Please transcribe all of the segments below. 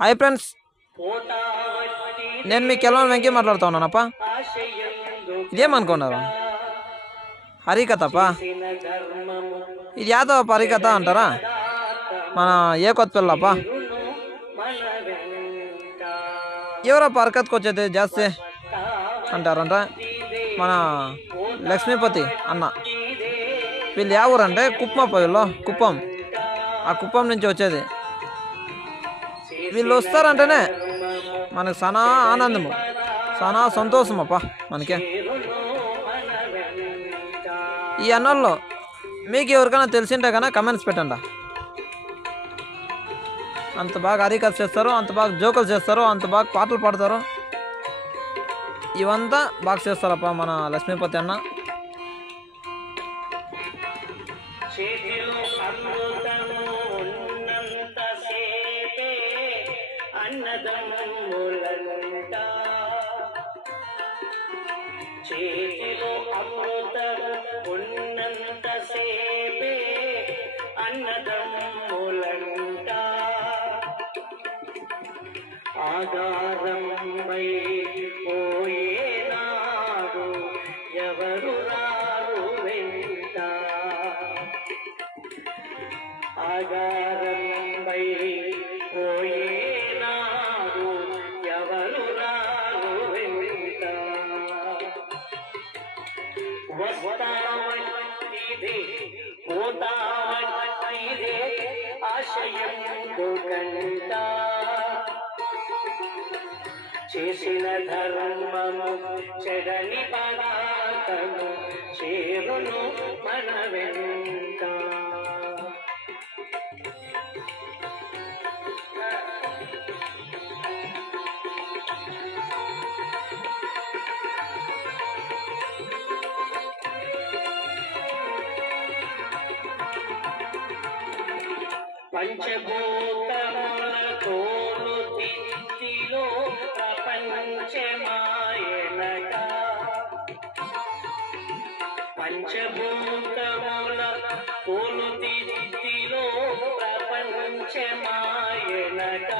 Hi friends, నేను మీ కెలవన్ వెంకీ మాట్లాడుతా ఉన్నానప్ప. ఇదేమనుకున్నారు? హరికథప్ప. ఇది యాదవ హరికథ అంటారా? మన ఏ కొత్త పిల్లప్ప. ఎవరప్ప హరికథకు వచ్చేది జాస్తి అంటారంట మన లక్ష్మీపతి అన్న. వీళ్ళు యా ఊరంటే కుప్పం. వీళ్ళు కుప్పం, ఆ కుప్పం నుంచి వచ్చేది. వీళ్ళు వస్తారంటేనే మనకు చాలా ఆనందము, చాలా సంతోషం అప్ప మనకే. ఈ అన్నల్లో మీకు ఎవరికైనా తెలిసింటే కన్నా కమెంట్స్ పెట్టండి. అంత బాగా హరికథ చేస్తారు, అంత బాగా జోకులు చేస్తారు, అంత బాగా పాటలు పాడతారు. ఇవంతా బాగా చేస్తారప్ప మన లక్ష్మీపతి అన్న. చేతిలో అమృతము ఉన్నంత సేపే అన్నదమ్ములంట. ఆగారమై పోయేనాడు ఎవరు రారు వెంట. ఆగారమై పోయేనాడు ఎవరు రారు వెంట. వస్తావంటిదే పోతావంటిదే ఆశయందు కంట. చేసిన ధర్మము చెడని పదార్థము చేరును మన వెంట. పంచభూతముల తోలు తిత్తిలో ప్రపంచమాయనట. పంచభూతముల తోలు తిత్తిలో ప్రపంచమాయనట.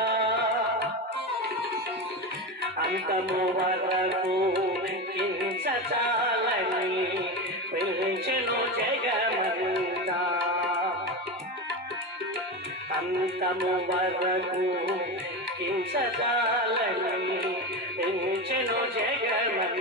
అంతము వరకు హింసచాలని పెంచెను జగమంతా. అంతము వరకు హింసచాలని పెంచెను జగమంతా.